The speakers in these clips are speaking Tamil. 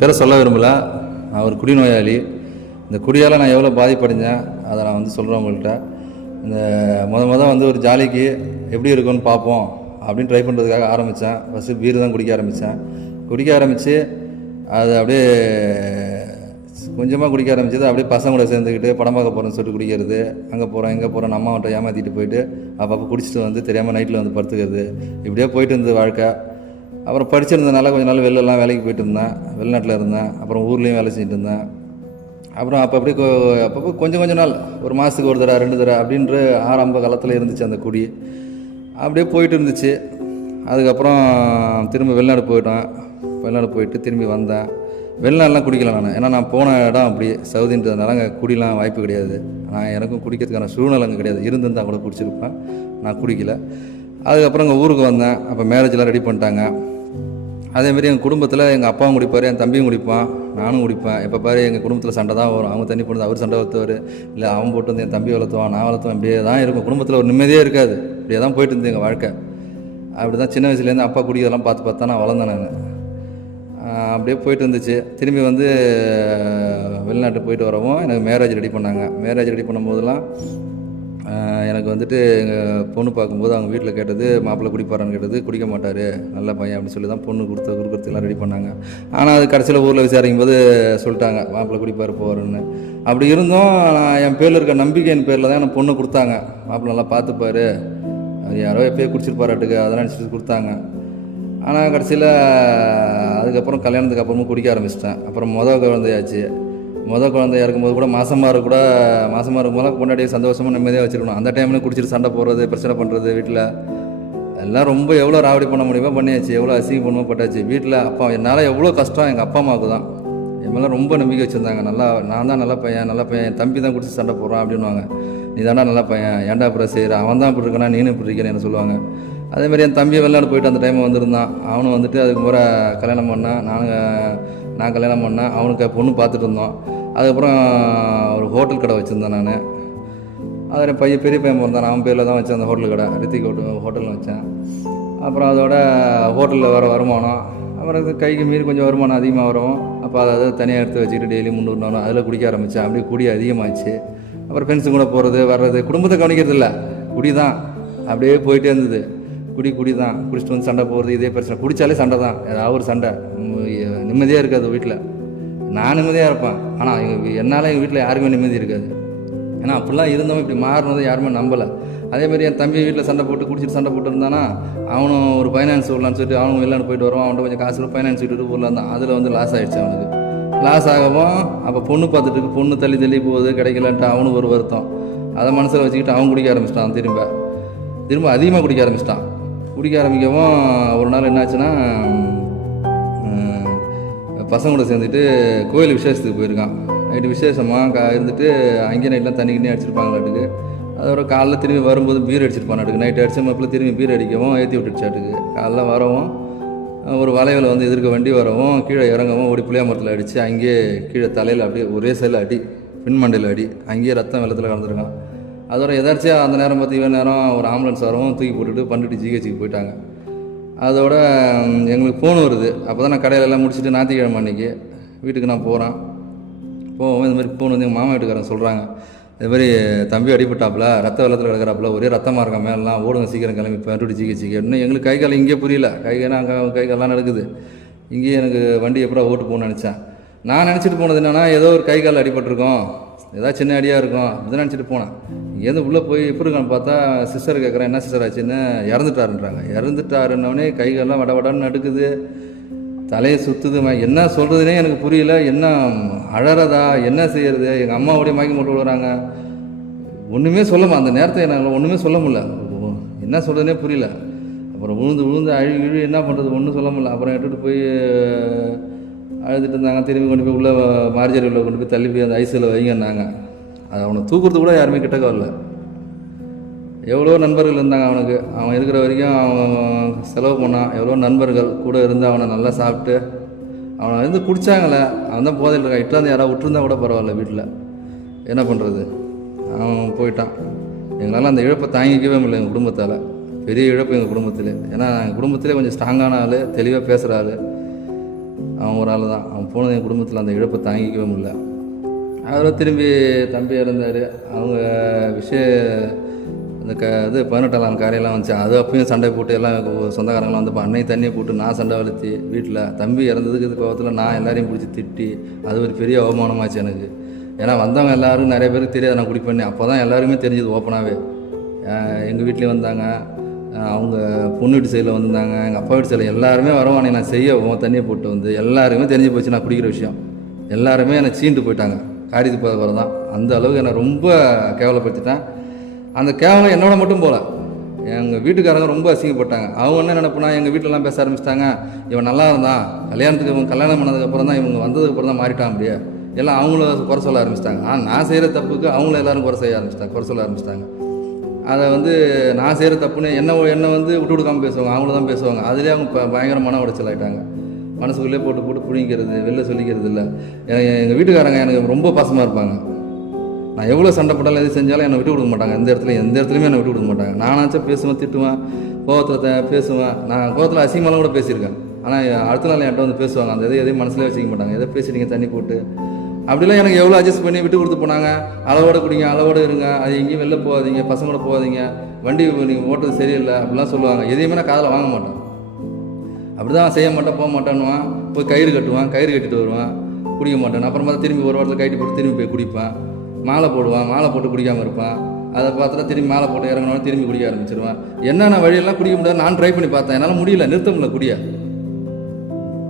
பேரை சொல்ல விரும்பல. நான் ஒரு குடிநோயாளி. இந்த குடியால் நான் எவ்வளோ பாதிப்படைஞ்சேன் அதை நான் வந்து சொல்கிறேன் உங்கள்கிட்ட. இந்த முத முத வந்து ஒரு ஜாலிக்கு எப்படி இருக்கும்னு பார்ப்போம் அப்படின்னு ட்ரை பண்ணுறதுக்காக ஆரம்பித்தேன் ஃபஸ்ட்டு பீர் தான் குடிக்க ஆரம்பித்தேன் குடிக்க ஆரம்பித்து அது அப்படியே கொஞ்சமாக குடிக்க ஆரம்பிச்சது அப்படியே பசங்க கூட சேர்ந்துக்கிட்டு படம் பார்க்க போகிறேன்னு சொல்லிட்டு குடிக்கிறது அங்கே போகிறோம் எங்கே போகிறோம் நம்ம அவன்கிட்ட ஏமாற்றிட்டு போயிட்டு அப்பப்போ குடிச்சிட்டு வந்து தெரியாமல் நைட்டில் வந்து படுத்துக்கிறது இப்படியே போயிட்டு இருந்தது வாழ்க்கை. அப்புறம் படிச்சிருந்தனால கொஞ்ச நாள் வெளிலலாம் வேலைக்கு போயிட்டு இருந்தேன் வெளிநாட்டில் இருந்தேன். அப்புறம் ஊர்லேயும் வேலை செஞ்சுட்டு இருந்தேன் அப்புறம் அப்போ அப்படி அப்பப்போ கொஞ்சம் கொஞ்ச நாள் ஒரு மாதத்துக்கு ஒரு தடவை ரெண்டு தடவை அப்படின்ற ஆரம்ப காலத்தில் இருந்துச்சு அந்த குடி. அப்படியே போயிட்டு இருந்துச்சு. அதுக்கப்புறம் திரும்ப வெளிநாடு போயிட்டேன். வெளிநாடு போயிட்டு திரும்பி வந்தேன். வெளிநாடுலாம் குடிக்கல நான். ஏன்னா நான் போன இடம் அப்படி சவுதின்றதுனால அங்கே குடிலாம் வாய்ப்பு கிடையாது. நான் எனக்கும் குடிக்கிறதுக்கான சூழ்நிலை அங்கே கிடையாது. இருந்திருந்தால் கூட குடிச்சிருப்பேன். நான் குடிக்கல. அதுக்கப்புறம் அங்கே ஊருக்கு வந்தேன். அப்போ மேரேஜ்லாம் ரெடி பண்ணிட்டாங்க. அதேமாரி எங்கள் குடும்பத்தில் எங்கள் அப்பாவும் குடிப்பார் என் தம்பியும் குடிப்பான் நானும் குடிப்பேன். எப்போ பாரு எங்கள் குடும்பத்தில் சண்டை தான் வரும். அவங்க தண்ணி போட்டு அவர் சண்டை வளர்த்துவார். இல்லை அவன் போட்டு வந்து என் தம்பி வளர்த்துவான் நான் வளர்த்துவேன். இப்படியே தான் இருக்கும். குடும்பத்தில் ஒரு நிம்மதியே இருக்காது. இப்படியே தான் போயிட்டு இருந்தது எங்கள் வாழ்க்கை. அப்படி தான் சின்ன வயசுலேருந்து அப்பா குடிக்கிறதெல்லாம் பார்த்து பார்த்து தான் நான் வளர்ந்தேன் நான். அப்படியே போயிட்டு இருந்துச்சு. திரும்பி வந்து வெளிநாட்டுக்கு வெளிநாட்டு போயிட்டு வரவும் எனக்கு மேரேஜ் ரெடி பண்ணாங்க. மேரேஜ் ரெடி பண்ணும்போதெல்லாம் எனக்கு வந்துட்டு எங்கள் பொண்ணு பார்க்கும்போது அவங்க வீட்டில் கேட்டது மாப்பிள்ளை குடிப்பாரான்னு கேட்டது குடிக்க மாட்டார். நல்ல பையன் அப்படின்னு சொல்லி தான் பொண்ணு கொடுத்த எல்லாம் ரெடி பண்ணாங்க. ஆனால் அது கடைசியில் ஊரில் விசாரிக்கும் போது சொல்லிட்டாங்க மாப்பிள்ளை குடிப்பார் போகிறேன்னு அப்படி இருந்தும் நான் என் பேரில் இருக்க நம்பிக்கையின் பேரில் தான் எனக்கு பொண்ணு கொடுத்தாங்க. மாப்பிள்ளை நல்லா பார்த்துப்பார். அது யாரோ எப்பயோ குடிச்சிருப்பாராட்டுக்கு அதெல்லாம் நினச்சிட்டு கொடுத்தாங்க. ஆனால் கடைசியில் அதுக்கப்புறம் கல்யாணத்துக்கு அப்புறமும் குடிக்க ஆரம்பிச்சிட்டேன். அப்புறம் மொதல் குழந்தையாச்சு. மொதல் குழந்தையா இருக்கும்போது கூட மாசமாக இருக்க கூட மாசமாக இருக்கும்போது பொண்டாட்டியை சந்தோஷமாக நிம்மதியாக வச்சுருக்கணும். அந்த டைமில் குடிச்சிட்டு சண்டை போடுறது பிரச்சனை பண்ணுறது வீட்டில் எல்லாம் ரொம்ப எவ்வளோ ராவடி பண்ண முடியுமோ பண்ணியாச்சு. எவ்வளோ அசிங்கம் பண்ணுமோ பட்டாச்சு. வீட்டில் அப்பா என்னால் எவ்வளோ கஷ்டம் எங்கள் அப்பா அம்மாவுக்கு தான். என் மேலே ரொம்ப நம்பிக்கை வச்சுருந்தாங்க. நல்லா நான் தான் நல்ல பையன் நல்ல பையன். என் தம்பி தான் குடிச்சு சண்டை போடுறான் அப்படின்வாங்க நீ தாண்டா நல்ல பையன். ஏன்டா அப்புறம் செய்கிற அவன் தான் இப்படி இருக்கானா? நீனும் இப்படி இருக்கேன்னு என்ன சொல்லுவாங்க. அதேமாதிரி என் தம்பி வெளிநாடு போயிட்டு அந்த டைம் வந்திருந்தான். அவனும் வந்துட்டு அதுக்கு முறை கல்யாணம் பண்ணான். நாங்கள் நான் கல்யாணம் பண்ணேன். அவனுக்கு பொண்ணு பார்த்துட்டு இருந்தோம். அதுக்கப்புறம் ஒரு ஹோட்டல் கடை வச்சுருந்தேன் நான். அதில் பையன் பெரிய பையன் பிறந்தேன். அவன் பேரில் தான் வச்சேன் அந்த ஹோட்டல் கடை ரித்திக் ஹோட்டல் ஹோட்டலில் வச்சேன். அப்புறம் அதோட ஹோட்டலில் வர வருமானம் அப்புறம் இது கைக்கு மீறி கொஞ்சம் வருமானம் அதிகமாக வரும். அப்போ அதை அதை தனியாக எடுத்து வச்சுக்கிட்டு டெய்லி முந்நூறு நாளும் அதில் குடிக்க ஆரம்பித்தேன் அப்படியே குடி அதிகமாச்சு அப்புறம் ஃப்ரெண்ட்ஸு கூட போகிறது வர்றது குடும்பத்தை கவனிக்கிறது இல்லை. குடி தான் அப்படியே போயிட்டே இருந்தது. குடி குடி தான் குடிச்சிட்டு வந்து சண்டை போகிறது இதே பிரச்சனை. குடித்தாலே சண்டை தான். ஏதாவது ஒரு சண்டை. நிம்மதியாக இருக்காது வீட்டில் நான் நிம்மதியாக இருப்பேன். ஆனால் எங்கள் என்னால் எங்கள் வீட்டில் யாருக்குமே நிம்மதி இருக்காது. ஏன்னா அப்படிலாம் இருந்தவன் இப்படி மாறினதை யாருமே நம்பலை. அதேமாதிரி என் தம்பி வீட்டில் சண்டை போட்டு குடிச்சிட்டு சண்டை போட்டு இருந்தானா அவனும் ஒரு ஃபைனான்ஸ் விடலான்னு சொல்லிட்டு அவனும் வெளிநாடு போயிட்டு வருவான். அவன்கிட்ட கொஞ்சம் காசு ஃபைனான்ஸ் விட்டுட்டு ஊரில் அதில் வந்து லாஸ் ஆயிடுச்சு அவனுக்கு. லாஸ் ஆகவும் அப்போ பொண்ணு பார்த்துட்டு பொண்ணு தள்ளி தள்ளி போகுது கிடைக்கலன்ட்டு அவனும் ஒரு வருத்தம். அதை மனசில் வச்சுக்கிட்டு அவன் குடிக்க ஆரம்பிச்சிட்டான் திரும்ப. திரும்ப அதிகமாக குடிக்க ஆரம்பிச்சிட்டான். குடிக்க ஆரம்பிக்கவும் ஒரு நாள் என்னாச்சுன்னா பசங்களோட சேர்ந்துட்டு கோயில் விசேஷத்துக்கு போயிருக்கான். நைட்டு விசேஷமாக இருந்துட்டு அங்கேயே நைட்லாம் தண்ணி கிண்ணி அடிச்சிருப்பாங்களாட்டுக்கு அதோட காலைல திரும்பி வரும்போது பீர் அடிச்சிருப்பானாட்டுக்கு நைட் அடிச்ச மாப்பிள்ள திரும்பி பீர் அடிக்கவும் ஏற்றி விட்டுடுச்சாட்டுக்கு காலைல வரவும் ஒரு வளைவில் வந்து எதிர்க்க வண்டி வரவும் கீழே இறங்கவும் ஓடி புளியா மரத்தில் அடித்து அங்கேயே கீழே தலையில் அப்படியே ஒரே சைடில் அடி பின்மண்டையில் அடி அங்கேயே ரத்தம் வெள்ளத்தில் கலந்துருக்கான். அதோட எதாச்சியாக அந்த நேரம் பார்த்து இவன் நேரம் ஒரு ஆம்புலன்ஸ் வரவும் தூக்கி போட்டுட்டு பண்டுட்டு ஜிஹெச்சுக்கு போயிட்டாங்க. அதோட எங்களுக்கு ஃபோன் வருது. அப்போ தான் நான் கடையிலெல்லாம் முடிச்சுட்டு ஞாயிற்றுக்கிழமை அன்னைக்கு வீட்டுக்கு நான் போகிறேன் போவோம். இந்த மாதிரி ஃபோன் வந்து எங்கள் மாமா வீட்டுக்காரன் சொல்கிறாங்க இது மாதிரி தம்பி அடிபட்டாப்புல ரத்த வெள்ளத்தில் கிடக்கிறாப்புல ஒரே ரத்தமாக இருக்க மேலாம் ஓடுங்க சீக்கிரம் கிளம்பி பண்டுட்டு ஜிஹெச்சுக்கு சீக்கிரம்னு எங்களுக்கு கை கால் இங்கே புரியல. கை கால் அங்கே கை கால்லாம் நடக்குது. இங்கேயே எனக்கு வண்டி எப்படா ஓட்டு போகணும்னு நினச்சேன். நான் நினச்சிட்டு போனது என்னென்னா ஏதோ ஒரு கை கால் அடிபட்டிருக்கோம். ஏதாவது சின்ன அடியாக இருக்கும் அப்படி நினச்சிட்டு போனேன். இங்கேருந்து உள்ளே போய் எப்படி இருக்கான்னு பார்த்தா சிஸ்டர் கேட்குறேன் என்ன சிஸ்டர் ஆச்சுன்னு இறந்துட்டாருன்றாங்க. இறந்துட்டாருன்னொடனே கைகள்லாம் வட வடன்னு நடுக்குது. தலையை சுற்றுது என்ன சொல்கிறதுனே எனக்கு புரியல. என்ன அழறதா? என்ன செய்கிறது எங்கள் அம்மாவுடைய மயக்கம் போட்டு விடுறாங்க ஒன்றுமே சொல்ல அந்த நேரத்தை என்னால் ஒன்றுமே சொல்ல முடியல. என்ன சொல்கிறதுனே புரியல. அப்புறம் விழுந்து விழுந்து அழுவி இழுவி என்ன பண்ணுறது ஒன்றும் சொல்ல முடியல. அப்புறம் எடுத்துகிட்டு போய் அழுதுட்டு இருந்தாங்க. திரும்பி கொண்டு போய் உள்ளே மார்ஜரி உள்ள கொண்டு போய் தள்ளி போய் அந்த ஐசியில் வைங்கன்னாங்க அது அவனை தூக்குறது கூட யாருமே கிட்டக்க வரல. எவ்வளோ நண்பர்கள் இருந்தாங்க அவனுக்கு. அவன் இருக்கிற வரைக்கும் அவன் செலவு பண்ணான். எவ்வளோ நண்பர்கள் கூட இருந்து அவனை நல்லா சாப்பிட்டு அவனை வந்து குடித்தாங்களே அவன் தான் போதையில் இருக்கான். இட்டாந்து யாராவது விட்டுருந்தா கூட பரவாயில்ல வீட்டில் என்ன பண்ணுறது அவன் போயிட்டான். எங்களால் அந்த இழப்பை தாங்கிக்கவே முடியல எங்கள் குடும்பத்தால். பெரிய இழப்பு எங்கள் குடும்பத்தில். ஏன்னா எங்கள் குடும்பத்திலே கொஞ்சம் ஸ்ட்ராங்கான ஆள் தெளிவாக பேசுகிற ஆள். அவன் ஒரு ஆள் தான். அவன் போனது என் குடும்பத்தில் அந்த இழப்பை தாங்கிக்கவே முடியல. அதில் திரும்பி தம்பி இறந்தார். அவங்க விஷய இந்த க இது பதினெட்டாம் நாள் காரையெல்லாம் வந்துச்சு. அது அப்பயும் சண்டை போட்டு எல்லாம் சொந்தக்காரங்களாம் வந்து அன்னை தண்ணியை போட்டு நான் சண்டை வளர்த்தி வீட்டில் தம்பி இறந்ததுக்கு இது கோவத்தில் நான் எல்லாரையும் பிடிச்சி திட்டி அது ஒரு பெரிய அவமானமாச்சு எனக்கு. ஏன்னா வந்தவங்க எல்லாரும் நிறைய பேருக்கு தெரியாது நான் குடிப்பேன் அப்போ தான் எல்லாருமே தெரிஞ்சது ஓப்பனாகவே எங்கள் வீட்லேயும் வந்தாங்க. அவங்க பொண்ணு வீட்டு சைடில் வந்திருந்தாங்க எங்கள் அப்பா வீட்டு சைடில் எல்லாருமே வரவானே நான் செய்யவும் தண்ணியை போட்டு வந்து எல்லாருமே தெரிஞ்சு போச்சு நான் குடிக்கிற விஷயம். எல்லாருமே என்னை சீண்டு போயிட்டாங்க. காரியத்து போகிற தான். அந்த அளவுக்கு என்னை ரொம்ப கேவலப்படுத்திட்டேன். அந்த கேவலம் என்னோட மட்டும் போகல எங்கள் வீட்டுக்காரங்க ரொம்ப அசிங்கப்பட்டாங்க. அவங்க என்ன நினைப்புனா எங்கள் வீட்டிலலாம் பேச ஆரம்பிச்சிட்டாங்க. இவன் நல்லா இருந்தான். கல்யாணத்துக்கு இவன் கல்யாணம் பண்ணதுக்கப்புறம் தான் இவங்க வந்ததுக்கப்புறம் தான் மாறிட்டான் அப்படியே. எல்லாம் அவங்கள குறை சொல்ல ஆரம்பிச்சிட்டாங்க. ஆனால் நான் செய்கிற தப்புக்கு அவங்கள எல்லாரும் குறை செய்ய ஆரம்பிச்சிட்டாங்க குறை சொல்ல ஆரம்பிச்சிட்டாங்க. அதை வந்து நான் செய்கிற தப்புன்னு என்ன என்னை வந்து விட்டு கொடுக்காமல் பேசுவாங்க. அவங்கள தான் பேசுவாங்க. அதுலேயே அவங்க பயங்கர மன உடைச்சல் ஆகிட்டாங்க மனசுக்குள்ளே போட்டு போட்டு புடிங்கிறது வெளில சொல்லிக்கிறது இல்லை. எங்கள் வீட்டுக்காரங்க எனக்கு ரொம்ப பாசமாக இருப்பாங்க. நான் எவ்வளோ சண்டை போட்டாலும் எது செஞ்சாலும் என்னை விட்டு கொடுக்க மாட்டாங்க. எந்த இடத்துல எந்த இடத்துலையுமே என்னை விட்டு கொடுக்க மாட்டாங்க. நானாச்சும் பேசுவேன் திட்டுவேன் கோவத்தில் த- பேசுவேன். நான் கோவத்தில் அசிங்கமாலாம் கூட பேசியிருக்கேன். ஆனால் அடுத்த நாள் என்கிட்ட வந்து பேசுவாங்க. அந்த எதை எதையும் மனசுலேயே வச்சுக்க மாட்டாங்க. எதை பேசிட்டீங்க தண்ணி போட்டு அப்படிலாம் எனக்கு எவ்வளோ அட்ஜஸ்ட் பண்ணி விட்டு கொடுத்து போனாங்க. அளவோட குடிங்க அளவோடு இருங்க. அது எங்கேயும் வெளில போகாதீங்க பசங்களோட போகாதீங்க. வண்டி நீங்கள் ஓட்டுறது சரியில்லை அப்படிலாம் சொல்லுவாங்க. எதையுமே நான் காதில் வாங்க மாட்டேன். அப்படி தான் செய்ய மாட்டேன் போக மாட்டேன்னுவான். போய் கயிறு கட்டுவான் கயிறு கட்டிட்டு வருவான். குடிக்க மாட்டேன். அப்புறமா திரும்பி ஒரு வாரத்தில் கைட்டு போட்டு திரும்பி போய் குடிப்பேன். மாலை போடுவான் மாலை போட்டு குடிக்காமல் இருப்பான். அதை பார்த்துட்டு திரும்பி மாலை போட்டு இறங்கினோட திரும்பி குடிக்க ஆரம்பிச்சிருவான். என்னென்ன வழியெல்லாம் குடிக்க முடியாது நான் ட்ரை பண்ணி பார்த்தேன். என்னால் முடியல நிறுத்த முடியல குடிய.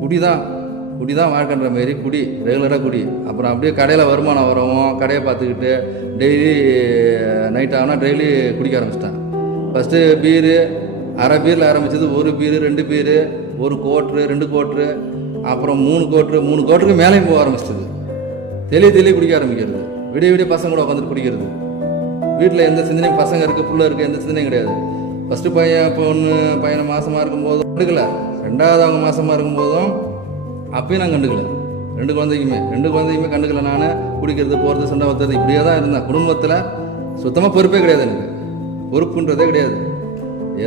குடிதான். குடி தான் வாழ்க்கைன்ற மாரி குடி ரெகுலராக குடி. அப்புறம் அப்படியே கடையில் வருமானம் வரவும் கடையை பார்த்துக்கிட்டு டெய்லி நைட் ஆனால் டெய்லி குடிக்க ஆரம்பிச்சிட்டேன் ஃபஸ்ட்டு பீரு அரை பீரில் ஆரம்பிச்சது ஒரு பீரு ரெண்டு பீரு ஒரு கோட்ரு ரெண்டு கோட்ரு அப்புறம் மூணு கோட்ரு மூணு கோட்டருக்கு மேலேயும் போக ஆரம்பிச்சிது. தெளி தெளி குடிக்க ஆரம்பிக்கிறது. விடிய விடிய பசங்க கூட உட்காந்துட்டு குடிக்கிறது. வீட்டில் எந்த சிந்தனையும் பசங்க இருக்குது புள்ள இருக்குது எந்த சிந்தனையும் கிடையாது. ஃபஸ்ட்டு பையன் பொண்ணு பையனை மாதமாக இருக்கும்போதும் கண்டுக்கல ரெண்டாவது அவங்க மாதமாக இருக்கும்போதும் அப்பயும் நான் கண்டுக்கல. ரெண்டு குழந்தைக்குமே ரெண்டு குழந்தைக்குமே கண்டுக்கல. நான் குடிக்கிறது போகிறது சண்டை வைக்கிறது இப்படியே தான் இருந்தேன். குடும்பத்தில் சுத்தமாக பொறுப்பே கிடையாது எனக்கு. பொறுப்புன்றதே கிடையாது.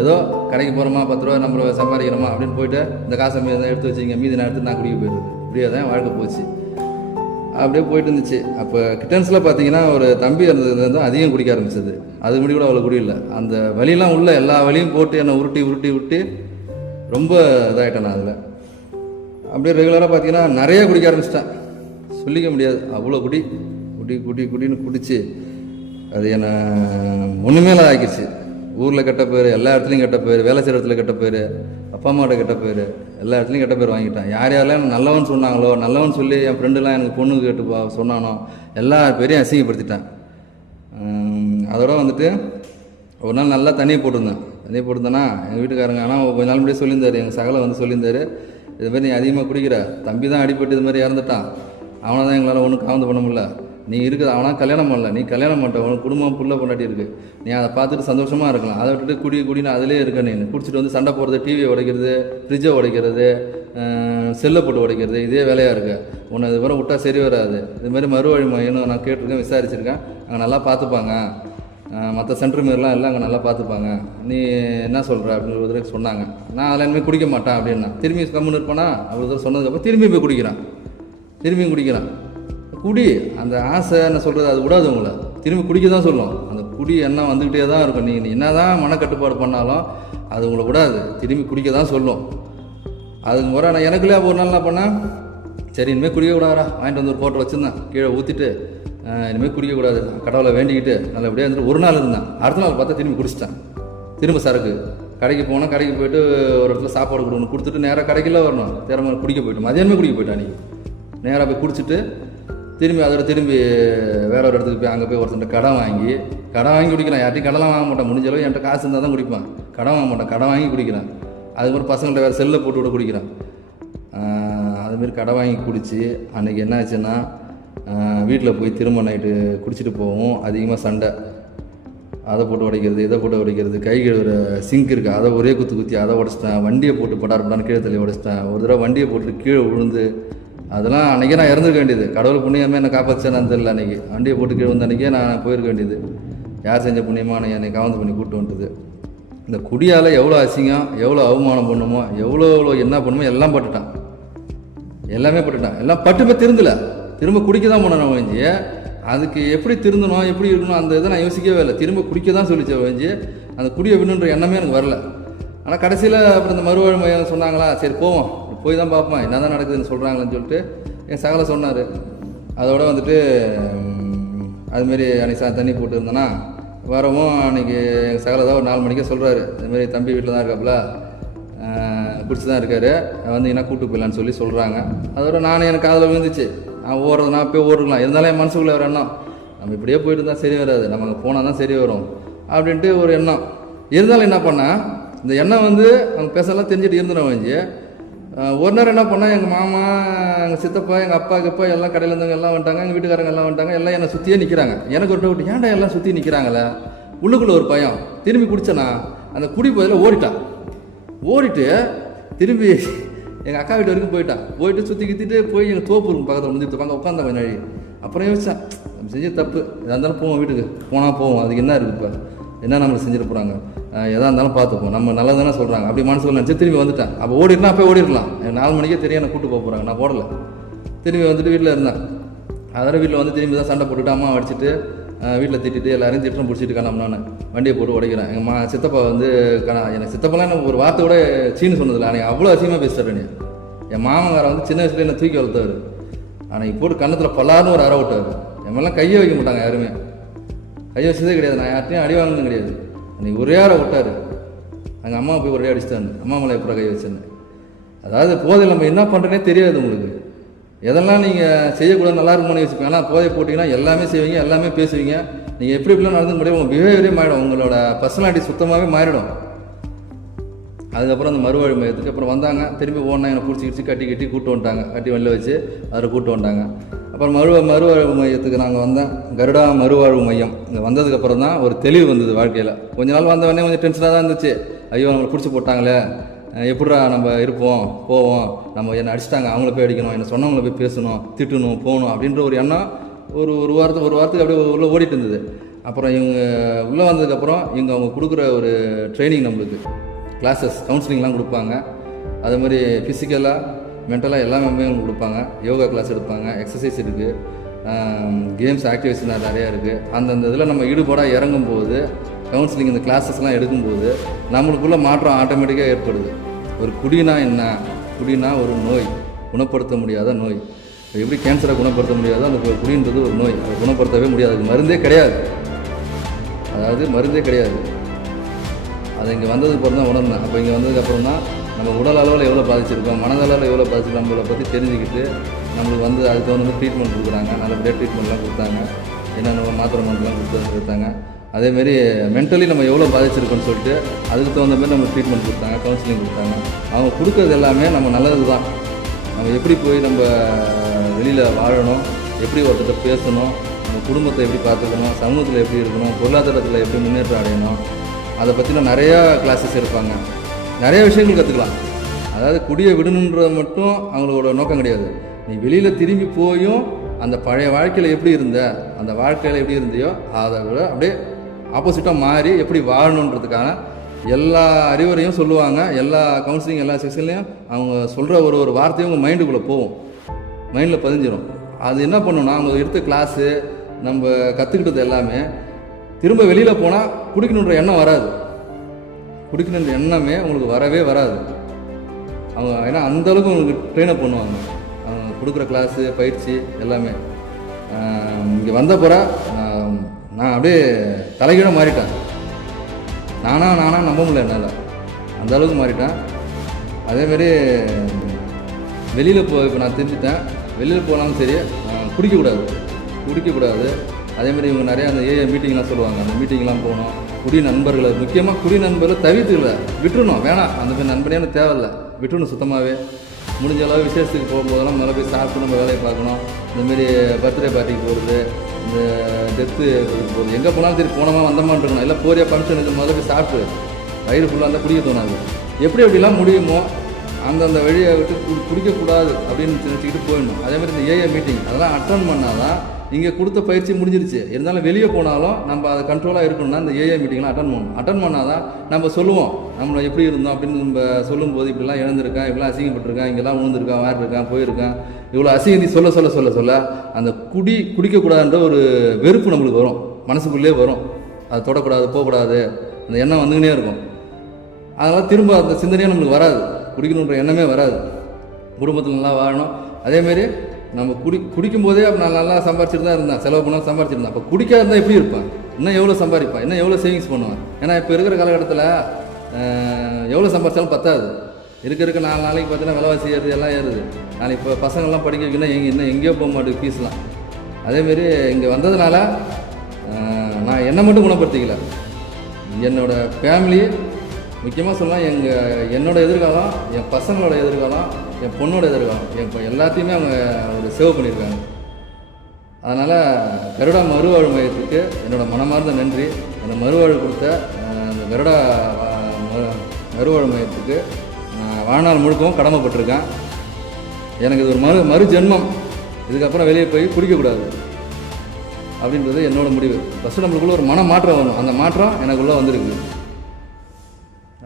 ஏதோ கடைக்கு போகிறோமா பத்து ரூபா நம்ம சம்பாதிக்கிறோமா அப்படின்னு போயிட்டு இந்த காசை மீதி எடுத்து வச்சுங்க மீதி நான் எடுத்து நான் குடிக்க போயிடுது இப்படியே தான் வாழ்க்கை போச்சு. அப்படியே போயிட்டு இருந்துச்சு. அப்போ கிட்டன்ஸில் பார்த்தீங்கன்னா ஒரு தம்பி இருந்தது அதிகம் குடிக்க ஆரம்பிச்சது. அது முடி கூட அவ்வளோ குடியில. அந்த வழியெல்லாம் உள்ள எல்லா வழியும் போட்டு என்னை உருட்டி உருட்டி உருட்டி ரொம்ப இதாகிட்டேன் நான் அதில். அப்படியே ரெகுலராக பார்த்தீங்கன்னா நிறைய குடிக்க ஆரம்பிச்சிட்டேன். சொல்லிக்க முடியாது. அவ்வளோ குடி குடி குடி குடின்னு குடிச்சு அது என்னை ஒன்றுமே இல்லாத ஆக்கிடுச்சு ஊரில் கெட்ட பேர் எல்லா இடத்துலையும் கெட்ட பேர் வேலை செய்கிற இடத்துல கெட்ட பேர் அப்பா அம்மாவோட கெட்ட பேர் எல்லா இடத்துலையும் கெட்ட பேர் வாங்கிட்டேன் யார் யாரெல்லாம் எனக்கு நல்லவன் சொன்னாங்களோ நல்லவன் சொல்லி என் ஃப்ரெண்டுலாம் எனக்கு பொண்ணு கேட்டு சொன்னானோ எல்லா பேரையும் அசிங்கப்படுத்திட்டேன். அதோட வந்துட்டு ஒரு நாள் நல்லா தண்ணியை போட்டிருந்தேன். தண்ணியை போட்டிருந்தேன்னா எங்கள் வீட்டுக்காரங்க ஆனால் கொஞ்ச நாள் முன்னாடியே சொல்லியிருந்தார். எங்கள் சகலை வந்து சொல்லியிருந்தாரு. இது மாதிரி நீ அதிகமாக குடிக்கிற. தம்பி தான் அடிபட்டு இது மாதிரி இறந்துட்டான். அவனை தான் எங்களால் ஒன்றும் காவந்து பண்ண முடியல. நீ இருக்குது அவனா கல்யாணம் பண்ணல. நீ கல்யாணம் பண்ணிட்ட உனக்கு குடும்பம் புள்ள பொண்டாட்டி இருக்கு. நீ அதை பார்த்துட்டு சந்தோஷமாக இருக்கலாம். அதை விட்டுட்டு குடி குடின்னு அதிலே இருக்க நீ. குடிச்சிட்டு வந்து சண்டை போடுறது டிவியை உடைக்கிறது ஃப்ரிட்ஜை உடைக்கிறது செல்லை போட்டு உடைக்கிறது இதே வேலையாக இருக்கு. உன்னை இது வரை விட்டா சரி வராது. இது மாதிரி மறுவழி மையம்னு நான் கேட்டிருக்கேன் விசாரிச்சிருக்கேன். அங்கே நல்லா பார்த்துப்பாங்க. மற்ற சென்டர் மாரிலாம் எல்லாம் அங்கே நல்லா பார்த்துப்பாங்க. நீ என்ன சொல்கிற அப்படின்னு ஒரு தடவை சொன்னாங்க. நான் அதில் இனிமேல் குடிக்க மாட்டேன் அப்படின்னா திரும்பி கம்முன்னு இருப்பானா? அவ்வளோ தடவை சொன்னதுக்கப்புறம் திரும்பி போய் குடிக்கிறான். திரும்பியும் குடிக்கிறான். குடி. அந்த ஆசை என்ன சொல்கிறது அது விடாது உங்களை. திரும்பி குடிக்க தான் சொல்லும். அந்த குடி எண்ணம் வந்துக்கிட்டே தான் இருக்கும். நீ நீ என்ன தான் மனக்கட்டுப்பாடு பண்ணாலும் அது உங்களை விடாது. திரும்பி குடிக்க தான் சொல்லும். அதுக்கு முறை நான் எனக்குள்ளே ஒரு நாள் என்ன பண்ணேன். சரி இனிமேல் குடிக்க கூடாதா வாங்கிட்டு வந்து ஒரு போட்டோ வச்சுருந்தேன். கீழே ஊற்றிட்டு இனிமேல் குடிக்கக்கூடாது. கடவுளை வேண்டிக்கிட்டு நல்லபடியாக இருந்துட்டு ஒரு நாள் இருந்தேன். அடுத்த நாள் பார்த்தா திரும்பி குடிச்சிட்டேன். திரும்ப சரக்கு. கடைக்கு போனால் கடைக்கு போயிட்டு ஒரு இடத்துல சாப்பாடு கொடுக்கணும். கொடுத்துட்டு நேராக கடைக்கெல்லாம் வரணும். திறமை குடிக்க போய்ட்டு. மதியானமே குடிக்க போயிட்டான் நீ நேராக போய் குடிச்சிட்டு திரும்பி அதோட திரும்பி வேற ஒரு இடத்துக்கு போய் அங்கே போய் ஒருத்தன் கடன் வாங்கி கடன் வாங்கி குடிக்கிறான் யார்ட்டையும் கடன்லாம் வாங்க மாட்டான். முடிஞ்ச அளவு என்கிட்ட காசு இருந்தால் தான் குடிப்பான். கடன் வாங்க மாட்டான். கடன் வாங்கி குடிக்கிறான். அதுக்கப்புறம் மாதிரி பசங்கள்ட்ட வேறு செல்லை போட்டு விட குடிக்கிறான். அதுமாரி கடை வாங்கி குடித்து அன்றைக்கி என்ன ஆச்சுன்னா வீட்டில் போய் திரும்ப நைட்டு குடிச்சிட்டு போவோம். அதிகமாக சண்டை. அதை போட்டு உடைக்கிறது இதை போட்டு உடைக்கிறது கை கழுவுற சிங்க் இருக்குது அதை ஒரே குத்து குத்தி அதை உடச்சிட்டேன். வண்டியை போட்டு படார் படான்னு கீழே தள்ளி உடச்சிட்டேன். ஒரு தடவை வண்டியை போட்டு கீழே விழுந்து அதெல்லாம் அன்றைக்கே நான் இறந்துருக்க வேண்டியது. கடவுள் புண்ணியமே என்னை காப்பாற்றிச்சானு தெரியல அன்றைக்கி வண்டியை போட்டு கீழே வந்த அன்றைக்கே நான் போயிருக்க வேண்டியது. யார் செஞ்ச புண்ணியமாக என்னை காவந்து பண்ணி கூப்பிட்டு வந்துட்டுது. இந்த குடியால் எவ்வளோ அசிங்கம் எவ்வளோ அவமானம் பண்ணுமோ எவ்வளோ எவ்வளோ என்ன பண்ணுமோ எல்லாம் பட்டுட்டான். எல்லாமே பட்டுட்டான். எல்லாம் பட்டுமே திருந்தலை. திரும்ப குடிக்க தான் போனேன் ஒழிஞ்சு அதுக்கு எப்படி திருந்தணும் எப்படி இருக்கணும் அந்த இதை நான் யோசிக்கவே இல்லை. திரும்ப குடிக்க தான் சொல்லிச்சு ஒழிஞ்சு அந்த குடிய விடணுன்ற எண்ணமே எனக்கு வரல. ஆனால் கடைசியில் அப்புறம் இந்த மறுவாழ் மையம் சொன்னாங்களா சரி போவோம் போய் தான் பார்ப்போம் என்ன தான் நடக்குதுன்னு சொல்கிறாங்களேன்னு சொல்லிட்டு என் சகலை சொன்னார். அதோட வந்துட்டு அதுமாரி அன்றைக்கி சா தண்ணி போட்டு இருந்தேன்னா வரவும் அன்றைக்கி எங்கள் சகலை தான் ஒரு நாலு மணிக்கே சொல்கிறாரு இதுமாரி தம்பி வீட்டில் தான் இருக்காப்புல பிடிச்சி தான் இருக்காரு. வந்தீங்கன்னா கூப்பிட்டு போயிடலான்னு சொல்லி சொல்கிறாங்க அதோட நானும் எனக்கு காதில் விழுந்துச்சு. நான் ஓடுறது நான் போய் ஓடுக்கலாம் இருந்தாலும் என் மனசுக்குள்ளே ஒரு எண்ணம். நம்ம இப்படியே போயிட்டு இருந்தால் சரி வராது. நம்ம அங்கே போனால் தான் சரி வரும். அப்படின்ட்டு ஒரு எண்ணம். இருந்தாலும் என்ன பண்ணேன் இந்த எண்ணம் வந்து அவங்க பேசலாம் தெரிஞ்சுட்டு இருந்துடும் வந்து ஒரு நேரம் என்ன பண்ணால் எங்கள் மாமா எங்கள் சித்தப்பா எங்கள் அப்பா கிப்பா எல்லாம் கடையில் இருந்தவங்க எல்லாம் வந்துட்டாங்க. எங்கள் வீட்டுக்காரங்க எல்லாம் வந்துட்டாங்க. எல்லாம் என்னை சுற்றியே நிற்கிறாங்க எனக்கு ஒரு டவுட் ஏன்டா எல்லாம் சுற்றி நிற்கிறாங்களே உள்ளுக்குள்ளே ஒரு பயம். திரும்பி குடிச்சேனா? அந்த குடி போதில் ஓடிட்டான் ஓடிட்டு திரும்பி எங்கள் அக்கா வீட்டு வரைக்கும் போயிட்டான் போயிட்டு சுற்றி கித்திட்டு போய் எங்கள் தோப்பு இருக்கும் பக்கத்தில் முடிஞ்சு உட்காந்தா உட்காந்த கொஞ்சம் நாழி அப்புறம் யோசிச்சேன் நம்ம செஞ்ச தப்பு. எதாக இருந்தாலும் போவோம் வீட்டுக்கு. போனால் போவோம். அதுக்கு என்ன இருக்குது இப்போ? என்ன நம்மளுக்கு செஞ்சுட்டு போகிறாங்க எதாக இருந்தாலும் பார்த்துப்போம் நம்ம நல்லது தானே சொல்கிறாங்க அப்படி மனசுக்குள்ள நினச்சி திரும்பி வந்துட்டேன். அப்போ ஓடிடலாம் அப்போ ஓடிருக்கலாம் எனக்கு நாலு மணிக்கே தெரியும் என்னை கூட்டு போக போகிறாங்க நான் ஓடலை. திரும்பி வந்துட்டு வீட்டில் இருந்தேன். அதோட வீட்டில் வந்து திரும்பி தான் சண்டை போட்டுட்டு அம்மா அடிச்சுட்டு வீட்டில் திட்டிட்டு எல்லாரையும் திட்டம் பிடிச்சிட்டு கிளம்புனானு வண்டியை போட்டு உடைக்கிறேன். எங்கள் மா சித்தப்பா வந்து கணா எனக்கு சித்தப்பாலாம் எனக்கு ஒரு வார்த்தை கூட சீனு சொன்னதில்லை. அன்றைக்கி அவ்வளோ அசிங்கமாக பேசுகிறேன் நீ என் மாமங்கார வந்து சின்ன வயசுல என்ன தூக்கி வளர்த்தவர் ஆனால் போட்டு கன்னத்தில் பல்லாருன்னு ஒரு அற விட்டார். என் மேலாம் கையை வைக்க மாட்டாங்க யாருமே. கையை வச்சதே கிடையாது. நான் யார்ட்டையும் அடி வாங்கினது கிடையாது. அன்றைக்கி ஒரே அறை விட்டார். அங்கே அம்மா போய் ஒரே அடிச்சிட்டாங்க அம்மா மேலே எப்போ கை வச்சேன்னு. அதாவது போதை நம்ம என்ன பண்ணுறேனே தெரியாது உங்களுக்கு. எதெல்லாம் நீங்கள் செய்யக்கூடாது நல்லா இருக்கும்னு யோசிப்பீங்க. ஆனால் போதை போட்டிங்கன்னா எல்லாமே செய்வீங்க எல்லாமே பேசுவீங்க. நீங்கள் எப்படி எப்படிலாம் நடந்து முடியும்? உங்கள் பிஹேவியரே மாறிடும். உங்களோட பர்சனாலிட்டி சுத்தமாகவே மாறிடும். அதுக்கப்புறம் அந்த மறுவாழ்வு மையத்துக்கு அப்புறம் வந்தாங்க. திரும்பி ஓடினா என்னை பிடிச்சி கிடிச்சி கட்டி கட்டி கூட்டு வந்துட்டாங்க. கட்டி வெளில வச்சு அதில் கூட்டு வந்துட்டாங்க. அப்புறம் மறு மறுவாழ்வு மையத்துக்கு நாங்கள் வந்தேன். கருடா மறுவாழ்வு மையம். இங்கே வந்ததுக்கப்புறம் தான் ஒரு தெளிவு வந்தது வாழ்க்கையில். கொஞ்ச நாள் வந்த உடனே கொஞ்சம் டென்ஷனாக தான் இருந்துச்சு. ஐயோ நம்மளை பிடிச்சி போட்டாங்களே. அஹ் எப்படிடா நம்ம இருப்போம் போவோம் நம்ம என்னை அடிச்சிட்டாங்க அவங்கள போய் அடிக்கணும் என்ன சொன்னவங்கள போய் பேசணும் திட்டணும் போகணும் அப்படின்ற ஒரு எண்ணம் ஒரு ஒரு வாரத்துக்கு ஒரு வாரத்துக்கு அப்படியே உள்ளே ஓடிட்டு இருந்தது. அப்புறம் இவங்க உள்ளே வந்ததுக்கப்புறம் இவங்க அவங்க கொடுக்குற ஒரு ட்ரைனிங் நம்மளுக்கு. கிளாஸஸ் கவுன்சிலிங்லாம் கொடுப்பாங்க. அதே மாதிரி ஃபிசிக்கலாக மென்டலாக எல்லாமே கொடுப்பாங்க. யோகா கிளாஸ் எடுப்பாங்க எக்ஸசைஸ் இருக்குது கேம்ஸ் ஆக்டிவேஷன் நிறையா இருக்குது அந்தந்த இதில் நம்ம ஈடுபாடாக இறங்கும் போது கவுன்சிலிங் இந்த கிளாஸஸ்லாம் எடுக்கும்போது நம்மளுக்குள்ளே மாற்றம் ஆட்டோமேட்டிக்காக ஏற்படுது. ஒரு குடினா என்ன? குடினா ஒரு நோய். குணப்படுத்த முடியாத நோய். எப்படி கேன்சரை குணப்படுத்த முடியாதோ அந்த குடின்றது ஒரு நோய். அதை குணப்படுத்தவே முடியாது. அது மருந்தே கிடையாது. அதாவது மருந்தே கிடையாது. அது இங்கே வந்ததுக்கு அப்புறம் தான் உணர்ந்தேன். அப்போ இங்கே வந்ததுக்கப்புறம் தான் நம்ம உடல் அளவில் எவ்வளோ பாதிச்சிருக்கோம் மனதளவில் எவ்வளோ பாதிச்சிருக்கோம் நம்மளை பற்றி தெரிஞ்சுக்கிட்டு நம்மளுக்கு வந்து அதுக்கு தகுந்த ட்ரீட்மெண்ட் கொடுக்குறாங்க. நல்லபடியாக ட்ரீட்மெண்ட்லாம் கொடுத்தாங்க. என்னென்ன மாத்திரை மருந்துலாம் கொடுத்து கொடுத்தாங்க. அதேமாரி மென்டலி நம்ம எவ்வளோ பாதிச்சிருக்கோம்னு சொல்லிட்டு அதுக்கு தகுந்த மாதிரி நம்ம ட்ரீட்மெண்ட் கொடுத்தாங்க கவுன்சிலிங் கொடுத்தாங்க. அவங்க கொடுக்கறது எல்லாமே நம்ம நல்லது தான் நம்ம எப்படி போய் நம்ம வெளியில் வாழணும் எப்படி ஒருத்தர்கிட்ட பேசணும் நம்ம குடும்பத்தை எப்படி பார்த்துக்கணும் சமூகத்தில் எப்படி இருக்கணும் பொருளாதாரத்தில் எப்படி முன்னேற்றம் அடையணும் அதை பற்றின நிறையா கிளாஸஸ் இருப்பாங்க நிறைய விஷயங்கள் கற்றுக்கலாம் அதாவது குடியை விடணுன்றது மட்டும் அவங்களோட நோக்கம் கிடையாது. நீ வெளியில் திரும்பி போயும் அந்த பழைய வாழ்க்கையில் எப்படி இருந்த அந்த வாழ்க்கையில் எப்படி இருந்தியோ அதை விட அப்படியே ஆப்போசிட்டாக மாறி எப்படி வாழணுன்றதுக்கான எல்லா அறிவுரையும் சொல்லுவாங்க. எல்லா கவுன்சிலிங் எல்லா செக்ஷன்லையும் அவங்க சொல்கிற ஒரு ஒரு வார்த்தையும் உங்கள் மைண்டுக்குள்ளே போகும். மைண்டில் பதிஞ்சிடும் அது என்ன பண்ணுன்னா அவங்க எடுத்த கிளாஸு நம்ம கற்றுக்கிட்டது எல்லாமே திரும்ப வெளியில் போனால் குடிக்கணுன்ற எண்ணம் வராது. குடிக்கணுன்ற எண்ணமே உங்களுக்கு வரவே வராது. அவங்க ஏன்னா அந்த அளவுக்கு உங்களுக்கு ட்ரெயினப் பண்ணுவாங்க. அவங்க கொடுக்குற கிளாஸு பயிற்சி எல்லாமே. இங்கே வந்த பிற நான் அப்படியே தலைகீழ மாறிட்டேன். நானா நானா நம்ப முடியல என்னால். அந்த அளவுக்கு மாறிட்டேன். அதேமாரி வெளியில் போ இப்போ நான் தெரிஞ்சுட்டேன். வெளியில் போனாலும் சரி குடிக்கக்கூடாது. குடிக்கக்கூடாது. அதேமாரி இவங்க நிறையா அந்த ஏஏ மீட்டிங்லாம் சொல்லுவாங்க. அந்த மீட்டிங்லாம் போகணும். குடி நண்பர்களை முக்கியமாக குடி நண்பர்களை தவிர்த்துக்கல. விட்டுருணும் வேணாம். அந்த மாதிரி நண்பனே எனக்கு தேவையில்ல. விட்டுறணும் சுத்தமாகவே முடிஞ்ச அளவு விசேஷத்துக்கு போகும்போதெல்லாம் முதல்ல போய் சாப்பிட்டு நம்ம வேலையை பார்க்கணும். இந்தமாரி பர்த்டே பார்ட்டிக்கு போகிறது இந்த டெத்து போகிறது எங்கே போனாலும் சரி போனோமா வந்தோமான்னு இருக்கணும். எல்லாம் போறியா ஃபங்க்ஷனுக்கு முதல்ல சாப்பிட்டு. வயிறு ஃபுல்லாக இருந்தால் குடிக்க தோணாது. எப்படி எப்படிலாம் முடியுமோ அந்தந்த வழியை விட்டு குடிக்கக்கூடாது அப்படின்னு நினச்சிக்கிட்டு போயிடணும். அதே மாதிரி இந்த ஏஏ மீட்டிங் அதெல்லாம் அட்டன் பண்ணால் தான் இங்கே கொடுத்த பயிற்சி முடிஞ்சிருச்சு. இருந்தாலும் வெளியே போனாலும் நம்ம அதை கண்ட்ரோலாக இருக்கணும்னா இந்த ஏஐ மீட்டிங்லாம் அட்டன் பண்ணணும். அட்டன் பண்ணால் தான் நம்ம சொல்லுவோம் நம்மளை எப்படி இருந்தோம் அப்படின்னு நம்ம சொல்லும்போது இப்படிலாம் இழந்திருக்கேன் இப்படிலாம் அசிங்கப்பட்டிருக்கேன் இங்கெல்லாம் விழுந்திருக்கான் வேறு இருக்கான் போயிருக்கான். இவ்வளோ அசிங்கத்தி சொல்ல சொல்ல சொல்ல சொல்ல அந்த குடி குடிக்கக்கூடாதுன்ற ஒரு வெறுப்பு நம்மளுக்கு வரும். மனசுக்குள்ளேயே வரும். அதை தொடக்கூடாது போகக்கூடாது. அந்த எண்ணம் வந்துக்கினே இருக்கும். அதெல்லாம் திரும்ப அந்த சிந்தனையே நம்மளுக்கு வராது. குடிக்கணுன்ற எண்ணமே வராது. குடும்பத்தில் நல்லா வாழணும். அதேமாரி நம்ம குடி குடிக்கும்போதே அப்போ நான் நல்லா சம்பாரிச்சிட்டு தான் இருந்தேன். செலவு பண்ணால் சம்பாரிச்சிருந்தேன் அப்போ குடிக்காத இருந்தால் எப்படி இருப்பேன்? இன்னும் எவ்வளோ சம்பாதிப்பான்? இன்னும் எவ்வளோ சேவிங்ஸ் பண்ணுவேன்? ஏன்னா இப்போ இருக்கிற காலகட்டத்தில் எவ்வளோ சம்பாரிச்சாலும் பத்தாது. இருக்க இருக்க. நாலு நாளைக்கு பார்த்தீங்கன்னா விலைவாசி ஏறுது எல்லாம் ஏறுது. நான் இப்போ பசங்கள்லாம் படிக்க வைக்கணும் எங்கே இன்னும் எங்கேயோ போக மாட்டேங்குது ஃபீஸ்லாம் அதேமாரி இங்கே வந்ததுனால நான் என்னை மட்டும் குணப்படுத்திக்கல. என்னோடய ஃபேமிலி முக்கியமாக சொல்லலாம் எங்கள் என்னோடய எதிர்காலம் என் பசங்களோட எதிர்காலம் என் பொண்ணோட எதிர்காலம். என் இப்போ எல்லாத்தையுமே அவங்க ஒரு சேவ் பண்ணியிருக்காங்க. அதனால் கருடா மறுவாழ்வு மையத்துக்கு என்னோடய மனமார்ந்த நன்றி. அந்த மறுவாழ்வு கொடுத்த அந்த கருடா மறுவாழ்வு மையத்துக்கு நான் வாழ்நாள் முழுக்கவும் கடமைப்பட்டிருக்கேன். எனக்கு இது ஒரு மறு மறு ஜென்மம். இதுக்கப்புறம் வெளியே போய் குடிக்கக்கூடாது அப்படின்றது என்னோட முடிவு. ஃபஸ்ட்டு நம்மளுக்குள்ள ஒரு மன மாற்றம் வரும். அந்த மாற்றம் எனக்குள்ளே வந்திருக்கு.